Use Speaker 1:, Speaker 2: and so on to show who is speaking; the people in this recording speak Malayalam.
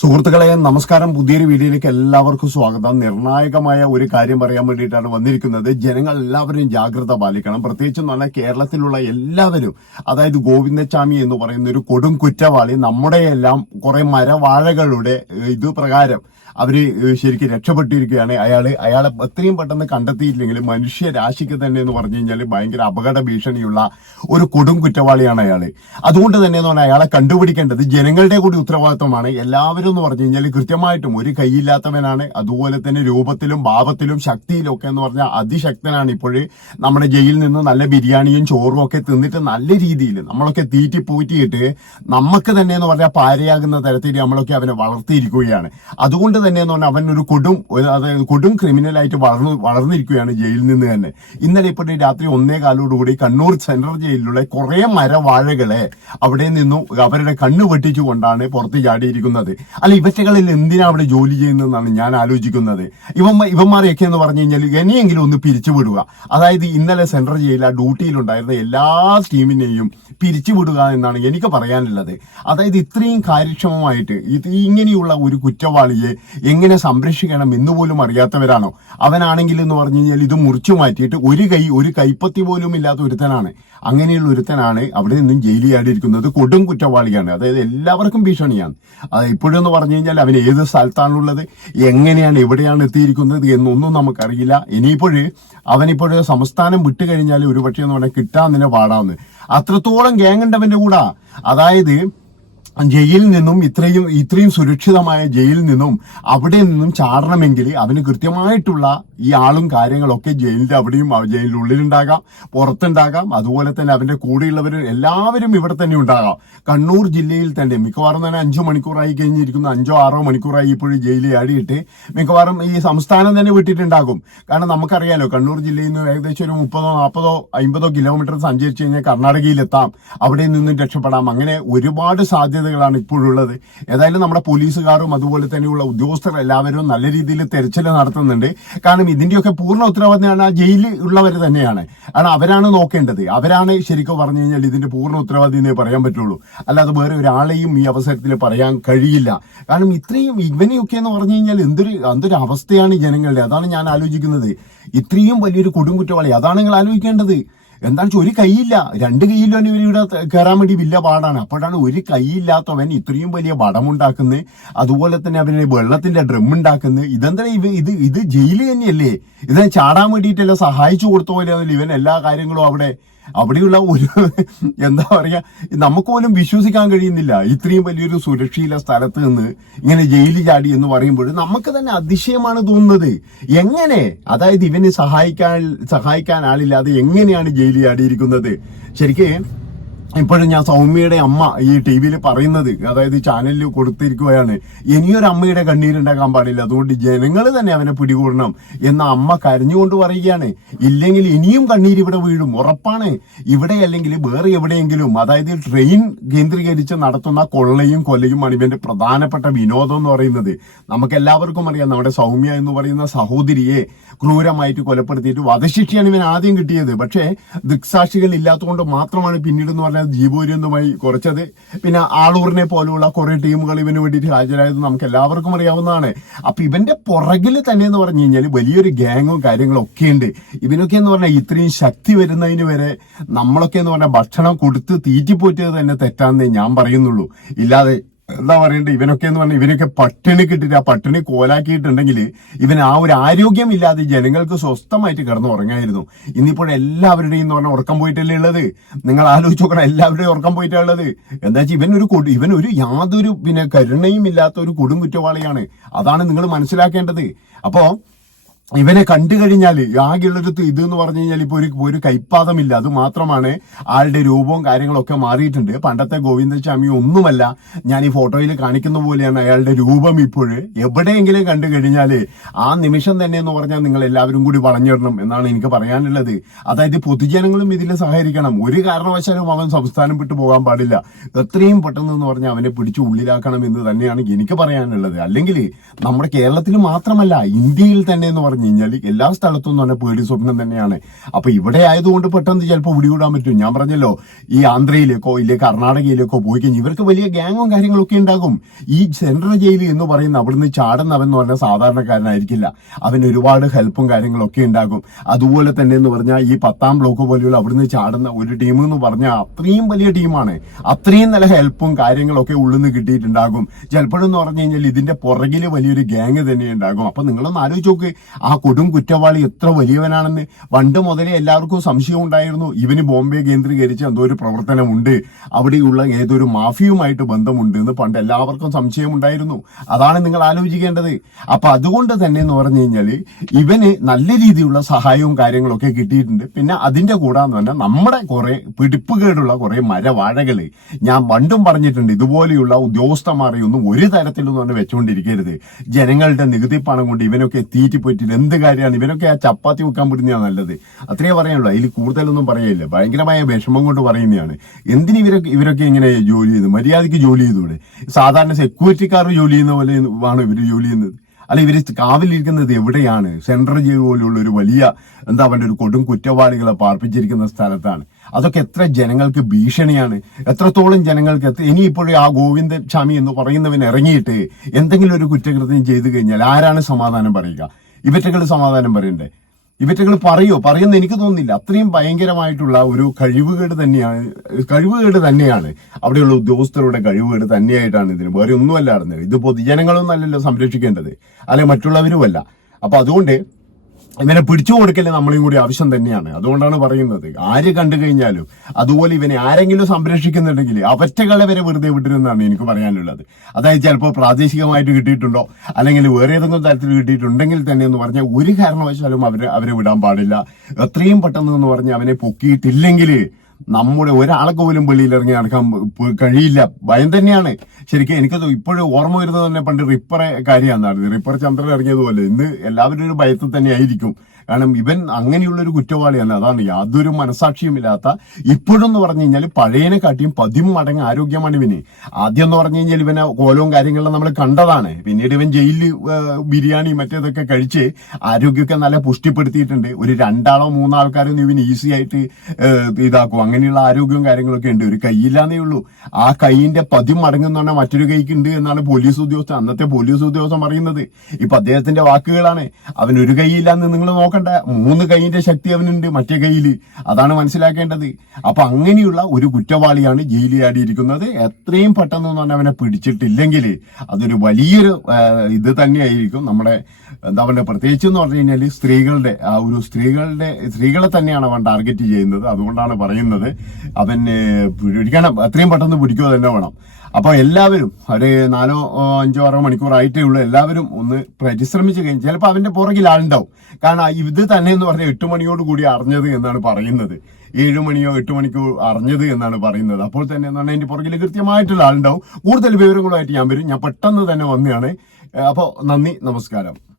Speaker 1: സുഹൃത്തുക്കളെ നമസ്കാരം. പുതിയൊരു വീഡിയോയിലേക്ക് എല്ലാവർക്കും സ്വാഗതം. നിർണായകമായ ഒരു കാര്യം പറയാൻ വേണ്ടിയിട്ടാണ് വന്നിരിക്കുന്നത്. ജനങ്ങൾ എല്ലാവരും ജാഗ്രത പാലിക്കണം. പ്രത്യേകിച്ചും നല്ല കേരളത്തിലുള്ള എല്ലാവരും അതായത് ഗോവിന്ദച്ചാമി എന്ന് പറയുന്ന ഒരു കൊടും കുറ്റവാളി നമ്മുടെയെല്ലാം കുറെ മരവാഴകളുടെ ഇത് പ്രകാരം അവർ ശരിക്കും രക്ഷപ്പെട്ടിരിക്കുകയാണ്. അയാൾ അയാളെ എത്രയും പെട്ടെന്ന് കണ്ടെത്തിയില്ലെങ്കിൽ മനുഷ്യരാശിക്ക് തന്നെ എന്ന് പറഞ്ഞു കഴിഞ്ഞാൽ ഭയങ്കര അപകട ഭീഷണിയുള്ള ഒരു കൊടും കുറ്റവാളിയാണ് അയാൾ അതുകൊണ്ട് തന്നെ എന്ന് പറഞ്ഞാൽ അയാളെ കണ്ടുപിടിക്കേണ്ടത് ജനങ്ങളുടെ കൂടി ഉത്തരവാദിത്വമാണ്. എല്ലാവരും എന്ന് പറഞ്ഞു കഴിഞ്ഞാൽ കൃത്യമായിട്ടും ഒരു കൈയില്ലാത്തവനാണ്. അതുപോലെ തന്നെ രൂപത്തിലും ഭാവത്തിലും ശക്തിയിലും ഒക്കെ എന്ന് പറഞ്ഞാൽ അതിശക്തനാണ് ഇപ്പോഴേ നമ്മുടെ ജയിലിൽ നിന്ന് നല്ല ബിരിയാണിയും ചോറും ഒക്കെ തിന്നിട്ട് നല്ല രീതിയിൽ നമ്മളൊക്കെ തീറ്റി പൂറ്റിയിട്ട് നമുക്ക് തന്നെ എന്ന് പറഞ്ഞാൽ പാരയാകുന്ന തരത്തിൽ നമ്മളൊക്കെ അവനെ വളർത്തിയിരിക്കുകയാണ്. അതുകൊണ്ട് തന്നെ എന്ന് പറഞ്ഞാൽ അവൻ ഒരു കൊടും അതായത് കൊടും ക്രിമിനലായിട്ട് വളർന്നു വളർന്നിരിക്കുകയാണ് ജയിലിൽ നിന്ന് തന്നെ. ഇന്നലെ ഇപ്പോഴും രാത്രി ഒന്നേ കാലോടുകൂടി കണ്ണൂർ സെൻട്രൽ ജയിലിലുള്ള കുറേ മരവാഴകളെ അവിടെ നിന്നും അവരുടെ കണ്ണ് വെട്ടിച്ചുകൊണ്ടാണ് പുറത്ത് ചാടിയിരിക്കുന്നത്. അല്ല ഇവറ്റകളിൽ എന്തിനാ അവിടെ ജോലി ചെയ്യുന്നതെന്നാണ് ഞാൻ ആലോചിക്കുന്നത്. ഇവന്മാ ഇവന്മാരെയൊക്കെ എന്ന് പറഞ്ഞു കഴിഞ്ഞാൽ ഇനിയെങ്കിലും ഒന്ന് പിരിച്ചുവിടുക അതായത് ഇന്നലെ സെൻട്രൽ ജയിലിൽ ആ ഡ്യൂട്ടിയിലുണ്ടായിരുന്ന എല്ലാ ടീമിനെയും പിരിച്ചുവിടുക എന്നാണ് എനിക്ക് പറയാനുള്ളത്. അതായത് ഇത്രയും കാര്യക്ഷമമായിട്ട് ഇത് ഇങ്ങനെയുള്ള ഒരു കുറ്റവാളിയെ എങ്ങനെ സംരക്ഷിക്കണം എന്ന് പോലും അറിയാത്തവരാണോ? അവനാണെങ്കിൽ എന്ന് പറഞ്ഞു കഴിഞ്ഞാൽ ഇത് മുറിച്ചു മാറ്റിയിട്ട് ഒരു കൈ ഒരു കൈപ്പത്തി പോലും ഇല്ലാത്ത ഒരുത്തനാണ്. അങ്ങനെയുള്ള ഒരുത്തനാണ് അവിടെ നിന്നും ജയിലിയാടിയിരിക്കുന്നത് കൊടും കുറ്റവാളിയാണ്. അതായത് എല്ലാവർക്കും ഭീഷണിയാണ്. അത് പറഞ്ഞു കഴിഞ്ഞാൽ അവൻ ഏത് സ്ഥലത്താണുള്ളത് എങ്ങനെയാണ് എവിടെയാണ് എത്തിയിരിക്കുന്നത് എന്നൊന്നും നമുക്കറിയില്ല. ഇനിയിപ്പോഴ് അവനിപ്പോൾ സംസ്ഥാനം വിട്ടു കഴിഞ്ഞാൽ ഒരുപക്ഷെ എന്ന് പറഞ്ഞാൽ കിട്ടാൻ നിന്നെ അത്രത്തോളം ഗ്യാങ്ങുണ്ടവന്റെ കൂടെ. അതായത് ജയിലിൽ നിന്നും ഇത്രയും ഇത്രയും സുരക്ഷിതമായ ജയിലിൽ നിന്നും അവിടെ നിന്നും ചാടണമെങ്കിൽ അവന് കൃത്യമായിട്ടുള്ള ഈ ആളും കാര്യങ്ങളൊക്കെ ജയിലിന്റെ അവിടെയും ജയിലിനുള്ളിലുണ്ടാകാം പുറത്തുണ്ടാകാം. അതുപോലെ തന്നെ അവന്റെ കൂടെയുള്ളവർ എല്ലാവരും ഇവിടെ തന്നെ ഉണ്ടാകാം. കണ്ണൂർ ജില്ലയിൽ തന്നെ മിക്കവാറും തന്നെ അഞ്ചു മണിക്കൂറായി കഴിഞ്ഞിരിക്കുന്ന. അഞ്ചോ ആറോ മണിക്കൂറായി ഇപ്പോഴും ജയിലിൽ ആടിയിട്ട് മിക്കവാറും ഈ സംസ്ഥാനം തന്നെ വിട്ടിട്ടുണ്ടാകും. കാരണം നമുക്കറിയാലോ കണ്ണൂർ ജില്ലയിൽ നിന്ന് ഏകദേശം ഒരു മുപ്പതോ നാൽപ്പതോ അമ്പതോ കിലോമീറ്റർ സഞ്ചരിച്ചു കഴിഞ്ഞാൽ കർണാടകയിലെത്താം. അവിടെ നിന്നും രക്ഷപ്പെടാം. അങ്ങനെ ഒരുപാട് സാധ്യതകളാണ് ഇപ്പോഴുള്ളത്. ഏതായാലും നമ്മുടെ പോലീസുകാരും അതുപോലെ തന്നെയുള്ള ഉദ്യോഗസ്ഥർ എല്ലാവരും നല്ല രീതിയിൽ തെരച്ചിൽ നടത്തുന്നുണ്ട്. കാരണം ഇതിന്റെയൊക്കെ പൂർണ ഉത്തരവാദിത്തമാണ് ആ ജയിലിൽ ഉള്ളവർ തന്നെയാണ്. കാരണം അവരാണ് നോക്കേണ്ടത്. അവരാണ് ശരിക്കും പറഞ്ഞു കഴിഞ്ഞാൽ ഇതിന്റെ പൂർണ ഉത്തരവാദിത്തം എന്നേ പറയാൻ പറ്റുള്ളൂ. അല്ലാതെ വേറെ ഒരാളെയും ഈ അവസരത്തിൽ പറയാൻ കഴിയില്ല. കാരണം ഇത്രയും ഇവനെയൊക്കെ എന്ന് പറഞ്ഞു കഴിഞ്ഞാൽ എന്തൊരു എന്തൊരു അവസ്ഥയാണ് ജനങ്ങളുടെ. അതാണ് ഞാൻ ആലോചിക്കുന്നത്. ഇത്രയും വലിയൊരു കൊടുങ്കുറ്റവാളി അതാണ് നിങ്ങൾ ആലോചിക്കേണ്ടത്. എന്താണെന്ന് വെച്ചാൽ ഒരു കൈയില്ല. രണ്ട് കൈയിലും ഇവിടെ കയറാൻ വേണ്ടി വലിയ പാടാണ്. അപ്പോഴാണ് ഒരു കൈയില്ലാത്തവൻ ഇത്രയും വലിയ വടമുണ്ടാക്കുന്നത് അതുപോലെ തന്നെ അവന് വെള്ളത്തിന്റെ ഡ്രം ഉണ്ടാക്കുന്നത് ഇതെന്താ ഇവ ഇത് ഇത് ജയിൽ തന്നെയല്ലേ? ഇതെ ചാടാൻ വേണ്ടിയിട്ടല്ല സഹായിച്ചു കൊടുത്ത പോലെ ഇവൻ എല്ലാ കാര്യങ്ങളും അവിടെ അവിടെയുള്ള ഒരു എന്താ പറയുക നമുക്ക് പോലും വിശ്വസിക്കാൻ കഴിയുന്നില്ല ഇത്രയും വലിയൊരു സുരക്ഷയില്ല സ്ഥലത്ത് നിന്ന് ഇങ്ങനെ ജയിലിൽ ചാടി എന്ന് പറയുമ്പോൾ നമുക്ക് തന്നെ അതിശയമാണ് തോന്നുന്നത്. എങ്ങനെ? അതായത് ഇവന് സഹായിക്കാൻ സഹായിക്കാൻ ആളില്ലാതെ എങ്ങനെയാണ് ജയിലിൽ ചാടിയിരിക്കുന്നത്? ശരിക്കും ഇപ്പോഴും ഞാൻ സൗമ്യയുടെ അമ്മ ഈ ടി വിയിൽ പറയുന്നത് അതായത് ചാനലിൽ കൊടുത്തിരിക്കുകയാണ്. ഇനിയൊരു അമ്മയുടെ കണ്ണീരുണ്ടാക്കാൻ പാടില്ല. അതുകൊണ്ട് ജനങ്ങൾ തന്നെ അവനെ പിടികൂടണം എന്ന അമ്മ കരഞ്ഞുകൊണ്ട് പറയുകയാണ്. ഇല്ലെങ്കിൽ ഇനിയും കണ്ണീർ ഇവിടെ വീഴും. ഉറപ്പാണ്. ഇവിടെ അല്ലെങ്കിൽ വേറെ എവിടെയെങ്കിലും അതായത് ട്രെയിൻ കേന്ദ്രീകരിച്ച് നടത്തുന്ന കൊള്ളയും കൊലയുമാണ് ഇവന്റെ പ്രധാനപ്പെട്ട വിനോദം എന്ന് പറയുന്നത്. നമുക്ക് എല്ലാവർക്കും അറിയാം നമ്മുടെ സൗമ്യ എന്ന് പറയുന്ന സഹോദരിയെ ക്രൂരമായിട്ട് കൊലപ്പെടുത്തിയിട്ട് വധശിക്ഷയാണ് ഇവൻ ആദ്യം കിട്ടിയത്. പക്ഷേ ദൃക്സാക്ഷികൾ ഇല്ലാത്തതുകൊണ്ട് മാത്രമാണ് പിന്നീട് എന്ന് പറഞ്ഞാൽ ജീവപര്യന്തമായി കുറച്ചത്. പിന്നെ ആളൂറിനെ പോലുള്ള കുറെ ടീമുകൾ ഇവന് വേണ്ടിയിട്ട് ഹാജരായത് നമുക്ക് എല്ലാവർക്കും അറിയാവുന്നതാണ്. അപ്പൊ ഇവന്റെ പുറകിൽ തന്നെ എന്ന് പറഞ്ഞു കഴിഞ്ഞാൽ വലിയൊരു ഗ്യാങ്ങും കാര്യങ്ങളും ഒക്കെ ഉണ്ട് ഇവനൊക്കെ എന്ന് പറഞ്ഞാൽ ഇത്രയും ശക്തി വരുന്നതിന് വരെ നമ്മളൊക്കെ എന്ന് പറഞ്ഞാൽ ഭക്ഷണം കൊടുത്ത് തീറ്റിപ്പോറ്റിയത് തന്നെ തെറ്റാന്നേ ഞാൻ പറയുന്നുള്ളൂ. ഇല്ലാതെ എന്താ പറയണ്ടേ? ഇവനൊക്കെ എന്ന് പറഞ്ഞാൽ ഇവനൊക്കെ പട്ടിണി കിട്ടിട്ട് ആ പട്ടിണി കോലാക്കിയിട്ടുണ്ടെങ്കിൽ ഇവൻ ആ ഒരു ആരോഗ്യം ഇല്ലാതെ ജനങ്ങൾക്ക് സ്വസ്ഥമായിട്ട് കിടന്ന് ഉറങ്ങായിരുന്നു ഇന്നിപ്പോൾ എല്ലാവരുടെയും എന്ന് പറഞ്ഞാൽ ഉറക്കം പോയിട്ടല്ലേ ഉള്ളത്? നിങ്ങൾ ആലോചിച്ച് നോക്കണം എല്ലാവരുടെയും ഉറക്കം പോയിട്ടാണ് ഉള്ളത്. എന്താ വെച്ചാൽ ഇവൻ ഒരു കൊടു ഇവൻ ഒരു യാതൊരു പിന്നെ കരുണയും ഇല്ലാത്ത ഒരു കൊടും കുറ്റവാളിയാണ് അതാണ് നിങ്ങൾ മനസ്സിലാക്കേണ്ടത്. അപ്പോ ഇവനെ കണ്ടു കഴിഞ്ഞാൽ ആകെയുള്ളൊരു ഇത് എന്ന് പറഞ്ഞു കഴിഞ്ഞാൽ ഇപ്പോൾ ഒരു ഒരു കൈപ്പാദമില്ല. അത് മാത്രമാണ് ആളുടെ രൂപവും കാര്യങ്ങളൊക്കെ മാറിയിട്ടുണ്ട്. പണ്ടത്തെ ഗോവിന്ദസ്വാമി ഒന്നുമല്ല ഞാൻ ഈ ഫോട്ടോയിൽ കാണിക്കുന്ന പോലെയാണ് അയാളുടെ രൂപം ഇപ്പോൾ എവിടെയെങ്കിലും കണ്ടു കഴിഞ്ഞാൽ ആ നിമിഷം തന്നെ എന്ന് പറഞ്ഞാൽ നിങ്ങൾ എല്ലാവരും കൂടി വളഞ്ഞിടണം എന്നാണ് എനിക്ക് പറയാനുള്ളത്. അതായത് പൊതുജനങ്ങളും ഇതിൽ സഹകരിക്കണം. ഒരു കാരണവശാലും അവൻ സംസ്ഥാനം വിട്ടു പോകാൻ പാടില്ല. എത്രയും പെട്ടെന്ന് എന്ന് പറഞ്ഞാൽ അവനെ പിടിച്ചു ഉള്ളിലാക്കണം എന്ന് തന്നെയാണ് എനിക്ക് പറയാനുള്ളത്. അല്ലെങ്കിൽ നമ്മുടെ കേരളത്തിൽ മാത്രമല്ല ഇന്ത്യയിൽ തന്നെ എന്ന് പറഞ്ഞു പറഞ്ഞു കഴിഞ്ഞാൽ എല്ലാ സ്ഥലത്തും പറഞ്ഞാൽ പേടി സ്വപ്നം തന്നെയാണ്. അപ്പൊ ഇവിടെ ആയതുകൊണ്ട് പെട്ടെന്ന് ചിലപ്പോൾ പിടികൂടാൻ പറ്റും. ഞാൻ പറഞ്ഞല്ലോ ഈ ആന്ധ്രയിലേക്കോ ഇല്ലേ കർണാടകയിലേക്കോ പോയി കഴിഞ്ഞാൽ ഇവർക്ക് വലിയ ഗ്യാങ്ങും കാര്യങ്ങളൊക്കെ ഉണ്ടാകും. ഈ സെൻട്രൽ ജയിൽ എന്ന് പറയുന്ന അവിടുന്ന് ചാടുന്നവൻ എന്ന് പറഞ്ഞാൽ സാധാരണക്കാരനായിരിക്കില്ല. അവന് ഒരുപാട് ഹെൽപ്പും കാര്യങ്ങളൊക്കെ ഉണ്ടാകും. അതുപോലെ തന്നെ എന്ന് പറഞ്ഞാൽ ഈ പത്താം ബ്ലോക്ക് പോലെയുള്ള അവിടുന്ന് ചാടുന്ന ഒരു ടീം എന്ന് പറഞ്ഞാൽ അത്രയും വലിയ ടീമാണ്. അത്രയും നല്ല ഹെൽപ്പും കാര്യങ്ങളൊക്കെ ഉള്ളിൽ നിന്ന് കിട്ടിയിട്ടുണ്ടാകും. ചിലപ്പോഴെന്ന് പറഞ്ഞു കഴിഞ്ഞാൽ ഇതിന്റെ പുറകിൽ വലിയൊരു ഗ്യാങ് തന്നെ ഉണ്ടാകും. അപ്പൊ നിങ്ങളൊന്ന് ആലോചിച്ച് നോക്ക്. ആ കൊടും കുറ്റവാളി എത്ര വലിയവനാണെന്ന് പണ്ട് മുതലേ എല്ലാവർക്കും സംശയം ഉണ്ടായിരുന്നു. ഇവന് ബോംബെ കേന്ദ്രീകരിച്ച് എന്തോ ഒരു പ്രവർത്തനമുണ്ട്. അവിടെയുള്ള ഏതൊരു മാഫിയുമായിട്ട് ബന്ധമുണ്ട് എന്ന് പണ്ട് എല്ലാവർക്കും സംശയമുണ്ടായിരുന്നു അതാണ് നിങ്ങൾ ആലോചിക്കേണ്ടത്. അപ്പൊ അതുകൊണ്ട് തന്നെ എന്ന് പറഞ്ഞു കഴിഞ്ഞാൽ ഇവന് നല്ല രീതിയിലുള്ള സഹായവും കാര്യങ്ങളൊക്കെ കിട്ടിയിട്ടുണ്ട്. പിന്നെ അതിന്റെ കൂടാന്ന് പറഞ്ഞാൽ നമ്മുടെ കുറെ പിടിപ്പുകേടുള്ള കുറെ മരവാഴകൾ ഞാൻ പണ്ടും പറഞ്ഞിട്ടുണ്ട് ഇതുപോലെയുള്ള ഉദ്യോഗസ്ഥന്മാരെയൊന്നും ഒരു തരത്തിലൊന്നും വെച്ചുകൊണ്ടിരിക്കരുത് ജനങ്ങളുടെ നികുതി പണം കൊണ്ട് ഇവനൊക്കെ തീറ്റിപ്പറ്റിട്ട് എന്ത് കാര്യമാണ്? ഇവരൊക്കെ ആ ചപ്പാത്തി വെക്കാൻ വിടുന്നതാണ് നല്ലത്. അത്രേ പറയാനുള്ളൂ അതിൽ കൂടുതലൊന്നും പറയില്ല ഭയങ്കരമായ വിഷമം കൊണ്ട് പറയുന്നതാണ്. എന്തിന് ഇവരൊക്കെ ഇവരൊക്കെ ഇങ്ങനെ ജോലി ചെയ്തു മര്യാദയ്ക്ക് ജോലി ചെയ്തൂടെ സാധാരണ സെക്യൂരിറ്റിക്കാർ ജോലി ചെയ്യുന്ന പോലെ ആണ് ഇവർ ജോലി ചെയ്യുന്നത്. അല്ല ഇവർ കാവിലിരിക്കുന്നത് എവിടെയാണ്? സെൻട്രൽ ജയിൽ പോലെയുള്ള ഒരു വലിയ എന്താ പറയുക ഒരു കൊടും കുറ്റവാളികളെ പാർപ്പിച്ചിരിക്കുന്ന സ്ഥലത്താണ്. അതൊക്കെ എത്ര ജനങ്ങൾക്ക് ഭീഷണിയാണ്. എത്രത്തോളം ജനങ്ങൾക്ക് എത്ര ഇനിയിപ്പോഴും ആ ഗോവിന്ദ എന്ന് പറയുന്നവൻ ഇറങ്ങിയിട്ട് എന്തെങ്കിലും ഒരു കുറ്റകൃത്യം ചെയ്തു കഴിഞ്ഞാൽ ആരാണ് സമാധാനം പറയുക? ഇവറ്റകൾ സമാധാനം പറയണ്ടേ? ഇവറ്റകൾ പറയോ? പറയുന്ന എനിക്ക് തോന്നുന്നില്ല. അത്രയും ഭയങ്കരമായിട്ടുള്ള ഒരു കഴിവുകേട് തന്നെയാണ് കഴിവുകേട് തന്നെയാണ് അവിടെയുള്ള ഉദ്യോഗസ്ഥരുടെ കഴിവുകേട് തന്നെയായിട്ടാണ് ഇതിന് വേറെ ഒന്നുമല്ല നടന്നത് ഇത് പൊതുജനങ്ങളൊന്നും അല്ലല്ലോ സംരക്ഷിക്കേണ്ടത്. അല്ലെ മറ്റുള്ളവരുമല്ല. അപ്പൊ അതുകൊണ്ട് ഇവനെ പിടിച്ചു കൊടുക്കൽ നമ്മളെയും കൂടി ആവശ്യം തന്നെയാണ്. അതുകൊണ്ടാണ് പറയുന്നത്. ആര് കണ്ടു കഴിഞ്ഞാലും അതുപോലെ ഇവനെ ആരെങ്കിലും സംരക്ഷിക്കുന്നുണ്ടെങ്കിൽ അവറ്റകളെ വരെ വെറുതെ വിട്ടിരുന്നാണ് എനിക്ക് പറയാനുള്ളത്. അതായത് ചിലപ്പോൾ പ്രാദേശികമായിട്ട് കിട്ടിയിട്ടുണ്ടോ? അല്ലെങ്കിൽ വേറെ ഏതെങ്കിലും തരത്തിൽ കിട്ടിയിട്ടുണ്ടെങ്കിൽ തന്നെ എന്ന് പറഞ്ഞാൽ ഒരു കാരണവശാലും അവരെ അവരെ വിടാൻ പാടില്ല. എത്രയും പെട്ടെന്ന് എന്ന് പറഞ്ഞാൽ അവനെ പൊക്കിയിട്ടില്ലെങ്കിൽ നമ്മുടെ ഒരാളെ പോലും വെളിയിൽ ഇറങ്ങി നടക്കാൻ കഴിയില്ല. ഭയം തന്നെയാണ്. ശരിക്കും എനിക്ക് ഇപ്പോഴും ഓർമ്മ വരുന്നത് തന്നെ പണ്ട് റിപ്പറെ കാര്യമാണ് റിപ്പർ ചന്ദ്രൻ ഇറങ്ങിയതുപോലെ ഇന്ന് എല്ലാവരും ഒരു ഭയത്തിൽ തന്നെ ആയിരിക്കും. കാരണം ഇവൻ അങ്ങനെയുള്ള ഒരു കുറ്റവാളിയാണ് അതാണ് യാതൊരു മനസാക്ഷിയുമില്ലാത്ത ഇപ്പോഴും എന്ന് പറഞ്ഞു കഴിഞ്ഞാൽ പഴയനെ കാട്ടിയും പതിമടങ്ങ് ആരോഗ്യമാണ് ഇവന്. ആദ്യം എന്ന് പറഞ്ഞു കഴിഞ്ഞാൽ ഇവനെ കോലവും കാര്യങ്ങളും നമ്മൾ കണ്ടതാണ്. പിന്നീട് ഇവൻ ജയിലിൽ ബിരിയാണി മറ്റേതൊക്കെ കഴിച്ച് ആരോഗ്യമൊക്കെ നല്ല പുഷ്ടിപ്പെടുത്തിയിട്ടുണ്ട്. ഒരു രണ്ടാളോ മൂന്നാൾക്കാരൊന്നും ഇവൻ ഈസി ആയിട്ട് ഇതാക്കും അങ്ങനെയുള്ള ആരോഗ്യവും കാര്യങ്ങളൊക്കെ ഉണ്ട്. ഒരു കൈയില്ലാന്നേ ഉള്ളൂ. ആ കൈയിന്റെ പതിമടങ്ങ് എന്ന് പറഞ്ഞാൽ മറ്റൊരു കൈക്ക് ഉണ്ട് എന്നാണ് പോലീസ് ഉദ്യോഗസ്ഥൻ അന്നത്തെ പോലീസ് ഉദ്യോഗസ്ഥൻ പറയുന്നത്. ഇപ്പൊ അദ്ദേഹത്തിന്റെ വാക്കുകളാണ്. അവൻ ഒരു കൈയില്ലാന്ന് നിങ്ങൾ നോക്കണ്ട. മൂന്ന് കൈയിന്റെ ശക്തി അവനുണ്ട് മറ്റേ കൈയിൽ. അതാണ് മനസ്സിലാക്കേണ്ടത്. അപ്പൊ അങ്ങനെയുള്ള ഒരു കുറ്റവാളിയാണ് ജയിലിൽ ആടിയിരിക്കുന്നത് എത്രയും പെട്ടെന്ന് പറഞ്ഞാൽ അവനെ പിടിച്ചിട്ടില്ലെങ്കിൽ അതൊരു വലിയൊരു ഇത് തന്നെയായിരിക്കും. നമ്മുടെ എന്താ പറയുക പ്രത്യേകിച്ച് എന്ന് പറഞ്ഞു കഴിഞ്ഞാൽ സ്ത്രീകളുടെ ആ ഒരു സ്ത്രീകളുടെ സ്ത്രീകളെ തന്നെയാണ് അവൻ ടാർഗറ്റ് ചെയ്യുന്നത്. അതുകൊണ്ടാണ് പറയുന്നത്. അവൻ ഏ, പിടിക്കണം എത്രയും പെട്ടെന്ന് പിടിക്കുക തന്നെ വേണം. അപ്പോൾ എല്ലാവരും ഒരു നാലോ അഞ്ചോ ആറോ മണിക്കൂർ ആയിട്ടേ ഉള്ളൂ. എല്ലാവരും ഒന്ന് പരിശ്രമിച്ച് കഴിഞ്ഞ് ചിലപ്പോൾ അവന്റെ പുറകിൽ ആളുണ്ടാവും. കാരണം ഇത് തന്നെ എന്ന് പറഞ്ഞാൽ എട്ട് മണിയോട് കൂടി അറിഞ്ഞത് എന്നാണ് പറയുന്നത്. ഏഴു മണിയോ എട്ട് മണിക്കോ അറിഞ്ഞത് എന്നാണ് പറയുന്നത്. അപ്പോൾ തന്നെ എന്താണ് അതിന്റെ പുറകിൽ കൃത്യമായിട്ടുള്ള ആളുണ്ടാവും. കൂടുതൽ വിവരങ്ങളുമായിട്ട് ഞാൻ വരും. ഞാൻ പെട്ടെന്ന് തന്നെ വന്നതാണ്. അപ്പോൾ നന്ദി നമസ്കാരം.